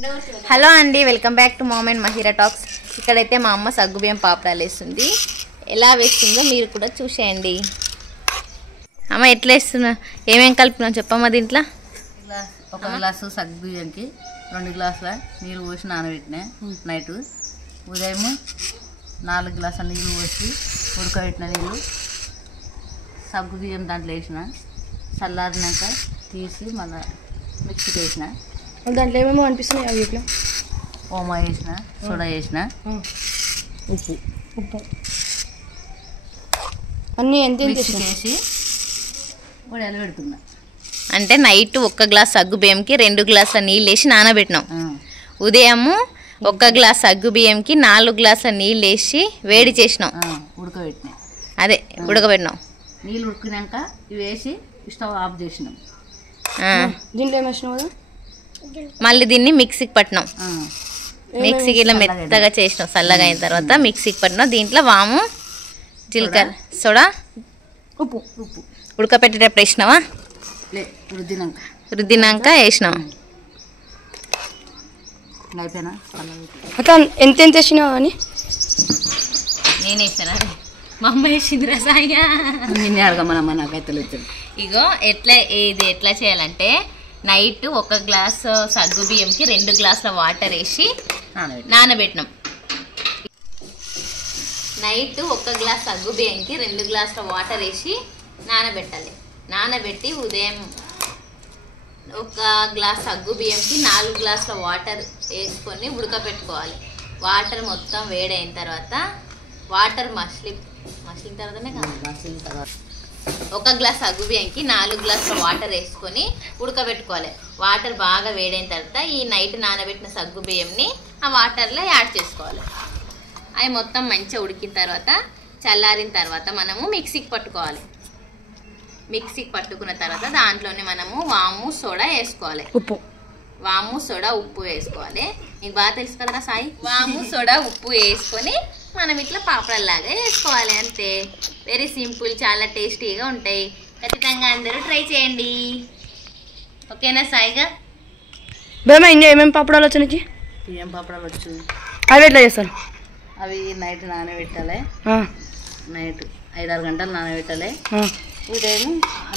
Hello అండి, welcome back to mom and Mahira talks. ఇక్కడైతే మా అమ్మ సగ్గుబియ్యం పాపడాలు వేస్తుంది. ఎలా వేస్తుందో మీరు కూడా చూసేయండి. అమ్మ ఎట్లా వేస్తున్నా, ఏమేం కలుపుతున్నావు చెప్పమ్మా. దీంట్లో ఒక గ్లాసు సగ్గుబియ్యంకి 2 గ్లాసుల నీళ్ళు పోసి నానబెట్టినా. నైట్ ఉదయం 4 గ్లాసుల నీళ్ళు పోసి ఉడకబెట్టిన నీళ్ళు సగ్గుబియ్యం దాంట్లో వేసిన. చల్లారినాక తీసి మళ్ళీ మిక్సీకి వేసిన. దాంట్లో ఏమేమో అనిపిస్తున్నాయి. అవి ఇట్లా ఓమా వేసిన, సోడా వేసిన, ఉప్పు అన్నీ ఎంత మిక్సీకి వేసి ఉడలు పెడుతున్నా. అంటే నైట్ 1 గ్లాస్ సగ్గుబియ్యంకి 2 గ్లాసుల నీళ్ళు వేసి నానబెట్టినాం. ఉదయము 1 గ్లాస్ సగ్గుబియ్యంకి 4 గ్లాసుల నీళ్ళు వేసి వేడి చేసినాం. ఉడకబెట్టినా. అదే ఉడకబెట్టినాం. నీళ్ళు ఉడికినాక ఇవి వేసి స్టవ్ ఆఫ్ చేసినాం. దీంట్లో ఏమి వేసినావు కదా. మళ్ళీ దీన్ని మిక్సీకి పట్టినాం. మిక్సీకి ఇలా మెత్తగా చేసినాం. చల్లగా అయిన తర్వాత మిక్సీకి పట్టినాం. దీంట్లో వాము, జీలకర్ర, సోడా, ఉప్పు ఉడకపెట్టేటప్పుడు వేసినావా? రుద్దినాక వేసినాం. అయిపోయినా అక్క ఎంత వేసినావు అని నేను వేసానా? మా అమ్మ వేసింది రసాయ. నిన్నే అడగమనమ్మా, నాకైతే లేదు. ఇగో ఎట్లా చేయాలంటే నైట్ 1 గ్లాస్ సగ్గు బియ్యంకి 2 గ్లాసుల వాటర్ వేసి నానబెట్టినాం. నైట్ 1 గ్లాస్ సగ్గు బియ్యంకి 2 గ్లాసుల వాటర్ వేసి నానబెట్టాలి. నానబెట్టి ఉదయం 1 గ్లాస్ సగ్గు బియ్యంకి 4 గ్లాసుల వాటర్ వేసుకొని ఉడకపెట్టుకోవాలి. వాటర్ మొత్తం వేడైన తర్వాత వాటర్ మసిలిన తర్వాతనే కదా. 1 గ్లాస్ సగ్గు బియ్యంకి 4 గ్లాసుల వాటర్ వేసుకొని ఉడకబెట్టుకోవాలి. వాటర్ బాగా వేడైన తర్వాత ఈ నైట్ నానబెట్టిన సగ్గు బియ్యంని ఆ వాటర్లో యాడ్ చేసుకోవాలి. అవి మొత్తం మంచిగా ఉడికిన తర్వాత చల్లారిన తర్వాత మనము మిక్సీకి పట్టుకోవాలి. మిక్సీకి పట్టుకున్న తర్వాత దాంట్లోనే మనము వాము, సోడా వేసుకోవాలి. వాము, సోడా, ఉప్పు వేసుకోవాలి. నీకు బాగా తెలుసు కదరా సాయి. వాము, సోడా, ఉప్పు వేసుకొని మనం ఇట్లా పాపడల్లాగా వేసుకోవాలి. అంతే, వెరీ సింపుల్, చాలా టేస్టీగా ఉంటాయి. ఖచ్చితంగా అందరూ ట్రై చేయండి. ఓకేనా సాయిగా? బేమా ఇంకా ఏమేమి పాపడాలు వచ్చి బియ్యం పాపడాలు వచ్చు. అవి ఎట్లా చేస్తారు? అవి నైట్ నానబెట్టాలి. నైట్ 5-6 గంటలు నానబెట్టాలి. ఉదయం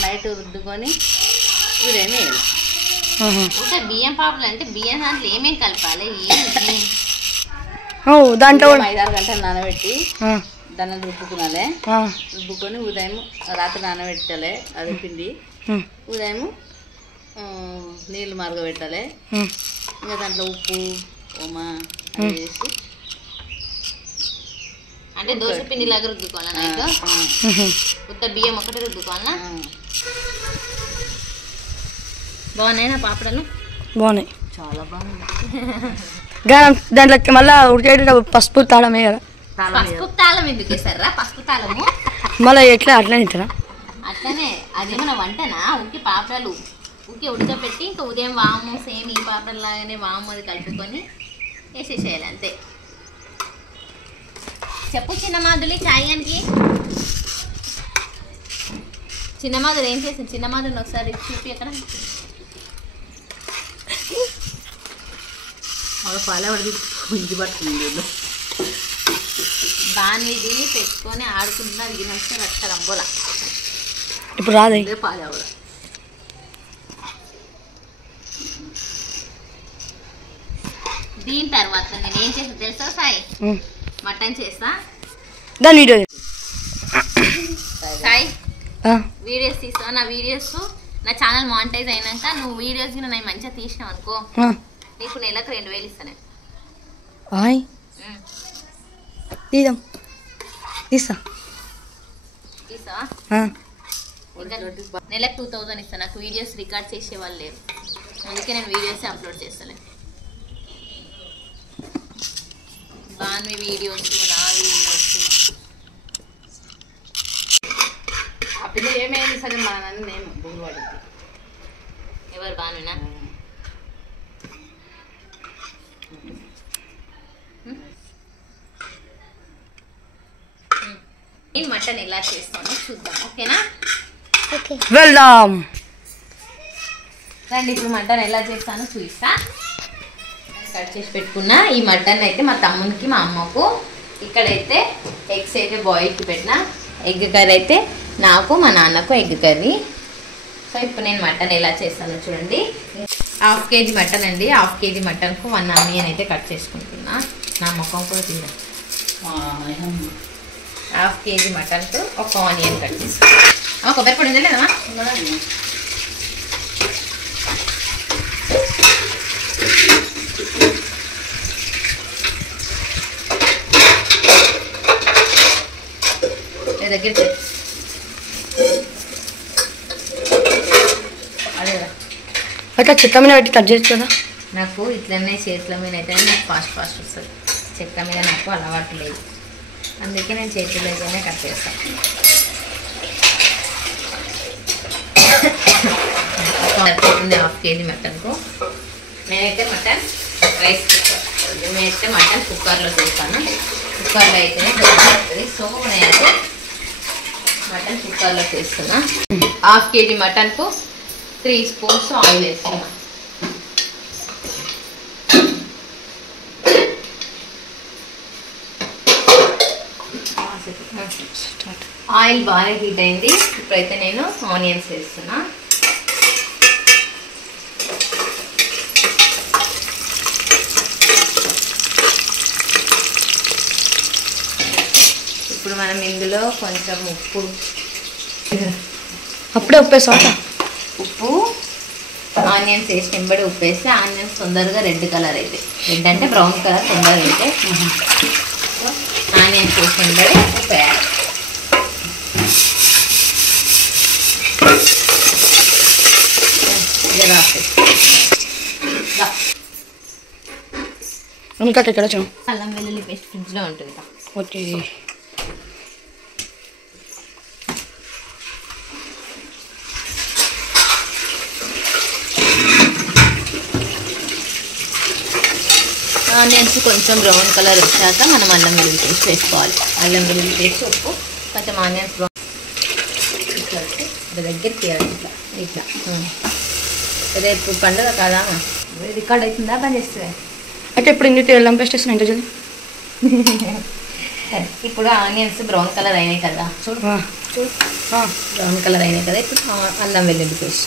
నైట్ రుద్దుకొని ఉదయం వేయాలి. ఇంకా బియ్యం పాపడాలు అంటే బియ్యం దాంట్లో ఏమేమి కలపాలి? దాంట్లో 5-6 గంటలు నానబెట్టి దాన్ని రుబ్బుకునాలి. రుబ్బుకొని ఉదయం రాత్రి నానబెట్టాలి. అది పిండి ఉదయం నీళ్ళు మరగబెట్టాలి. ఇంకా దాంట్లో ఉప్పు, ఓమా అవి వేసి అంటే దోశ పిండి లాగా రుద్దుకోవాలా? నైట్ ఉత్త బియ్యం ఒకటి రుద్దుకోవాలా? బాగున్నాయి నా పాపడాలు? బాగున్నాయి, చాలా బాగుంది. దాంట్లో మళ్ళీ ఉడికేటప్పుడు పసుపు తాళం వేయాలి. పసుపు తాళం ఎందుకు వేసారా? పసుపు తాళము మళ్ళీ ఎట్లా అట్లా తింటారా? అట్లనే. అదేమన్నా వంటనా? ఉక్కి పాపడాలు ఉడకబెట్టి ఇంకా ఉదయం వాము సేమ్ ఈ పాపడాల లాగానే వాము అది కలుపుకొని వేసేసేయాలి. అంతే. చెప్పు చిన్నమాధులి, చాయానికి చిన్నమాధులు ఏం చేసింది? చిన్నమాధుని ఒకసారి చూపి. అక్కడ పాలవడి ఇది పట్టుకుంది. బానిది పెట్టుకొని ఆడుకుంటున్నారు. ఇది మంచిగా రక్త రంబోలా. ఇప్పుడు రాదు పాలవడ. దీని తర్వాత నేను ఏం చేస్తా తెలుసా సాయి? మటన్ చేస్తా. దాని వీడియో సాయి వీడియోస్ తీస్తా. నా వీడియోస్ నా ఛానల్ మానిటైజ్ అయినాక నువ్వు వీడియోస్ నేను మంచిగా తీసినావు అనుకో, నీకు నెలకు 2000 ఇస్తాను. తీసావా? నెలకు 2000 ఇస్తాను. నాకు వీడియోస్ రికార్డ్ చేసే వాళ్ళు లేరు, అందుకే నేను వీడియోస్ అప్లోడ్ చేస్తాను. బాగా వీడియోస్, నా వీడియోస్. ఆ పిల్ల ఏమైంది సరే మా నాన్న నేను బుగువాడి. ఎవరు బానునా? నేను మటన్ ఎలా చేస్తానో చూద్దాం. ఓకేనా? వెళ్దాం. రండి, ఇప్పుడు మటన్ ఎలా చేస్తానో చూపిస్తా. కట్ చేసి పెట్టుకున్న ఈ మటన్ అయితే మా తమ్మునికి మా అమ్మకు, ఇక్కడైతే ఎగ్స్ అయితే బాయిల్కి పెట్టిన, ఎగ్ కర్రీ అయితే నాకు మా నాన్నకు ఎగ్ కర్రీ. సో ఇప్పుడు నేను మటన్ ఎలా చేస్తానో చూడండి. 1/2 kg మటన్ అండి. 1/2 kg మటన్కు 1 ఆనియన్ అయితే కట్ చేసుకుంటున్నా. నా ముఖం కూడా తిన్నా. 1/2 kg మటన్కు 1 ఆనియన్ కట్ చేసుకుంటా. కొబ్బరి పొడి ఉందా లేదమ్మా? దగ్గర అట్లా చెత్త మీద పెట్టి కట్ చేయొచ్చు కదా. నాకు ఇట్లనే చేతుల మీద అయితే నాకు ఫాస్ట్ వస్తుంది. చెక్క మీద నాకు అలవాటు లేదు, అందుకే నేను చేతుల దగ్గరనే కట్ చేస్తాను. సరిపోతుంది 1/2 kg మటన్కు. నేనైతే మటన్ రైస్ కుక్కర్, నేనైతే మటన్ కుక్కర్లో చేస్తాను. కుక్కర్లో అయితేనే బాగుంటుంది. సో నేనైతే మటన్ కుక్కర్లో చేస్తున్నా. 1/2 kg మటన్కు 3 స్పూన్స్ ఆయిల్ వేస్తున్నా. ఆయిల్ బాగా హీట్ అయింది. ఇప్పుడైతే నేను ఆనియన్స్ వేస్తున్నా. ఇప్పుడు మనం ఇందులో కొంచెం ఉప్పు, అప్పుడే ఉప్పేసాట. ఉప్పు ఆనియన్స్ వేసి వెంబడి ఉప్పు వేస్తే ఆనియన్స్ తొందరగా రెడ్ కలర్ అయితే, రెడ్ అంటే బ్రౌన్ కలర్ తొందరగా అయితే ఆనియన్స్ వేసి వెంబడి ఉప్పు వేయాలి. ఇంకా ఇక్కడ వచ్చాం. అల్లం వెల్లుల్లి పేస్ట్ ఫ్రిడ్జ్లో ఉంటుంది. ఓకే. ఆనియన్స్ కొంచెం బ్రౌన్ కలర్ వచ్చాక మనం అల్లం వెల్లుల్లి పేస్ట్ వేసుకోవాలి. అల్లం వెల్లుల్లి పేస్ట్, ఉప్పు, కొంచెం ఆనియన్స్ బ్రౌన్ ఇట్లా వచ్చి దగ్గరికి తీయాలి. ఇట్లా ఇట్లా రేపు పండుగ కదా, రికార్డ్ అవుతుందా పని చేస్తుంది. అయితే ఇప్పుడు ఇందుకు అల్లం పేస్ట్ వేసిన ఎంత చదివి. ఇప్పుడు ఆనియన్స్ బ్రౌన్ కలర్ అయినాయి కదా, చూడు బ్రౌన్ కలర్ అయినాయి కదా. ఇప్పుడు అల్లం వెల్లుల్లి పేస్ట్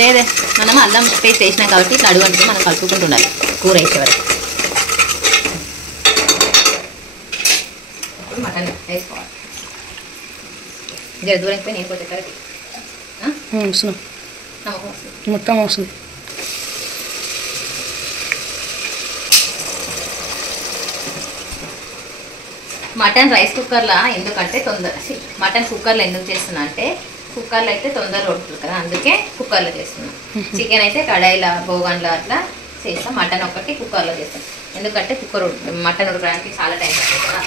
లేదే, మనం అల్లం పేస్ట్ వేసినాం కాబట్టి ఇట్లా అడుగు అంటే మనం కలుపుకుంటూ ఉండాలి కూర వేసే వరకు. ఇప్పుడు మటన్ వేసుకోవాలి. జర దూరం నేను కొంచెం కరెక్ట్ వస్తున్నాం, నమ్మకం వస్తుంది. మొత్తం వస్తుంది. మటన్ రైస్ కుక్కర్లో ఎందుకంటే మటన్ కుక్కర్లో ఎందుకు చేస్తున్నా అంటే కుక్కర్లో అయితే తొందరగా ఉడుతుంది కదా, అందుకే కుక్కర్లో చేస్తున్నాం. చికెన్ అయితే కడాయిలో బోగాన్లో అట్లా చేస్తాం. మటన్ ఒకటి కుక్కర్లో చేస్తాం, ఎందుకంటే మటన్ ఉడకడానికి చాలా టైం పడుతుంది కదా,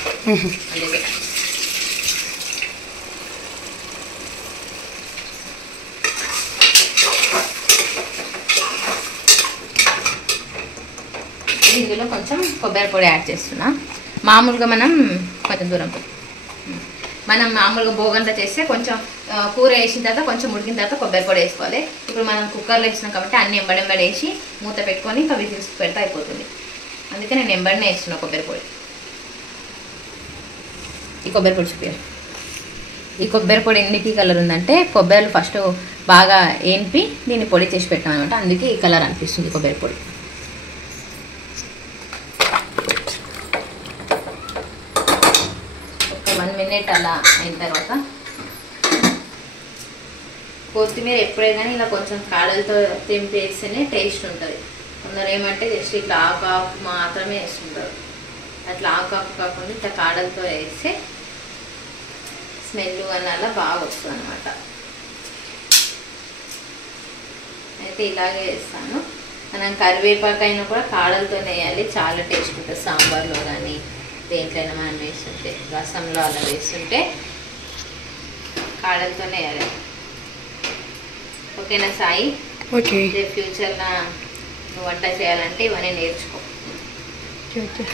అందుకే. ఇందులో కొంచెం కొబ్బరి పొడి యాడ్ చేస్తున్నా. మామూలుగా మనం కొంచెం దూరం మనం మామూలుగా బోగంతా చేస్తే కొంచెం కూర వేసిన తర్వాత కొంచెం ఉడికిన తర్వాత కొబ్బరి పొడి వేసుకోవాలి. ఇప్పుడు మనం కుక్కర్లో వేసినాం కాబట్టి అన్ని ఎంబడెంబడి వేసి మూత పెట్టుకొని ఇంకా విజిల్స్ పెడితే అయిపోతుంది. అందుకే నేను ఎంబడినే వేస్తున్నా కొబ్బరి పొడి. ఈ కొబ్బరి పొడి చూపించాలి. ఈ కొబ్బరి పొడి ఎందుకు ఈ కలర్ ఉందంటే కొబ్బరిలు ఫస్ట్ బాగా ఏంపి దీన్ని పొడి చేసి పెట్టాం అనమాట, అందుకే ఈ కలర్ అనిపిస్తుంది కొబ్బరి పొడి. ఒక 1 minute అలా అయిన తర్వాత కొత్తిమీర ఎప్పుడే కానీ ఇలా కొంచెం కాడలతో తెంపేస్తేనే టేస్ట్ ఉంటుంది. కొందరు ఏమంటే జస్ట్ ఇట్లా ఆకు మాత్రమే వేస్తుంటారు. అట్లా ఆకు కాకుండా ఇట్లా కాడలతో వేస్తే స్మెల్ అని అలా బాగా వస్తుంది అనమాట. అయితే ఇలాగే వేస్తాను. మనం కరివేపాకు అయినా కూడా కాడలతోనే వేయాలి, చాలా టేస్ట్ ఉంటుంది. సాంబార్లో కానీ దేంట్లైనా మనం వేస్తుంటే, రసంలో అలా వేస్తుంటే కాడలతోనే వేయాలి. ఓకేనా సాయి? ఓకే. ఫ్యూచర్లో నువ్వు వంట చేయాలంటే ఇవన్నీ నేర్చుకో. ఓకే.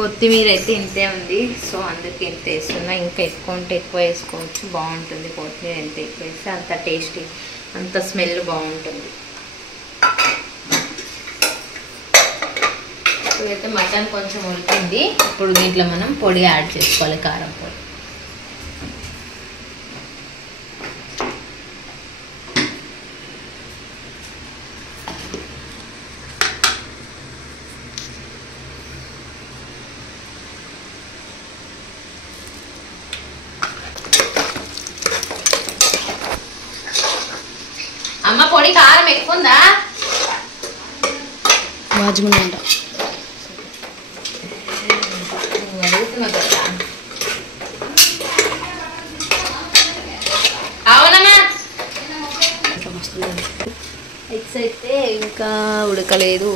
కొత్తిమీర అయితే ఇంతే ఉంది, సో అందుకే ఇంత వేస్తున్నా. ఇంకా ఎక్కువ ఉంటే ఎక్కువ వేసుకోవచ్చు, బాగుంటుంది. కొత్తిమీర ఎంత ఎక్కువ వేస్తే అంత టేస్టీ, అంత స్మెల్ బాగుంటుంది. ఇప్పుడైతే మటన్ కొంచెం ఉడికింది. ఇప్పుడు దీంట్లో మనం పొడి యాడ్ చేసుకోవాలి, కారం పొడి. అమ్మ పొడి కారం ఎక్కువ ఉందా? మాజుముండ అడుగుతున్నా కదా. అవునమ్మా. ఎగ్స్ అయితే ఇంకా ఉడకలేదు,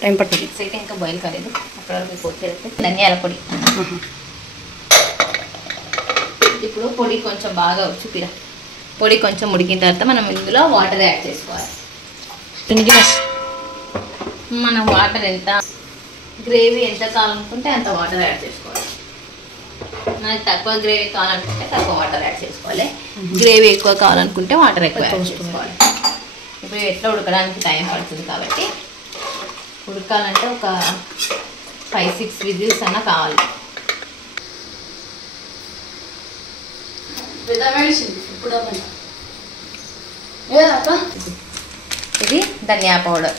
టైం పడుతుంది. ఎగ్స్ అయితే ఇంకా బాయిల్ కాలేదు. అప్పటివరకు పోతే ధనియాల పొడి. ఇప్పుడు పొడి కొంచెం బాగా చూపిరా. పొడి కొంచెం ఉడికిన తర్వాత మనం ఇందులో వాటర్ యాడ్ చేసుకోవాలి. మనం వాటర్ ఎంత, గ్రేవీ ఎంత కావాలనుకుంటే అంత వాటర్ యాడ్ చేసుకోవాలి. మనకి తక్కువ గ్రేవీ కావాలనుకుంటే తక్కువ వాటర్ యాడ్ చేసుకోవాలి, గ్రేవీ ఎక్కువ కావాలనుకుంటే వాటర్ ఎక్కువ యాడ్ చేసుకోవాలి. ఇప్పుడు ఎట్లా ఉడకడానికి టైం పడుతుంది కాబట్టి ఉడకాలంటే ఒక 5-6 విజిల్స్ అన్నా కావాలి. ఇది ధనియా పౌడర్,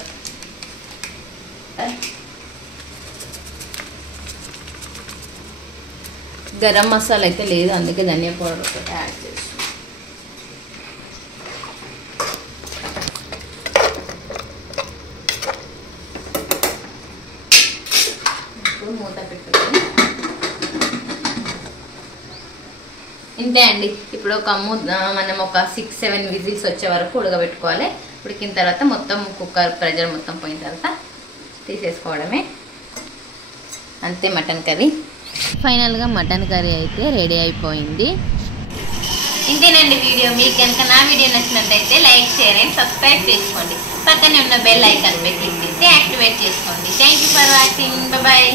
గరం మసాలా అయితే లేదు, అందుకే ధనియా పౌడర్ ఒకటి యాడ్ చేస్తాం. ఇప్పుడు మూత పెట్టుకొని ఇంతే అండి. ఇప్పుడు మనం ఒక 6-7 విజిల్స్ వచ్చే వరకు ఉడకబెట్టుకోవాలి. ఉడికిన తర్వాత మొత్తం కుక్కర్ ప్రెజర్ మొత్తం పోయిన తర్వాత తీసేసుకోవడమే, అంతే మటన్ కర్రీ. ఫైనల్గా మటన్ కర్రీ అయితే రెడీ అయిపోయింది. ఇంతేనండి వీడియో. మీకు కనుక నా వీడియో నచ్చినట్లయితే లైక్, షేర్ అండ్ సబ్స్క్రైబ్ చేసుకోండి. పక్కనే ఉన్న బెల్ ఐకాన్ పై క్లిక్ చేసి యాక్టివేట్ చేసుకోండి. Thank you for watching. Bye.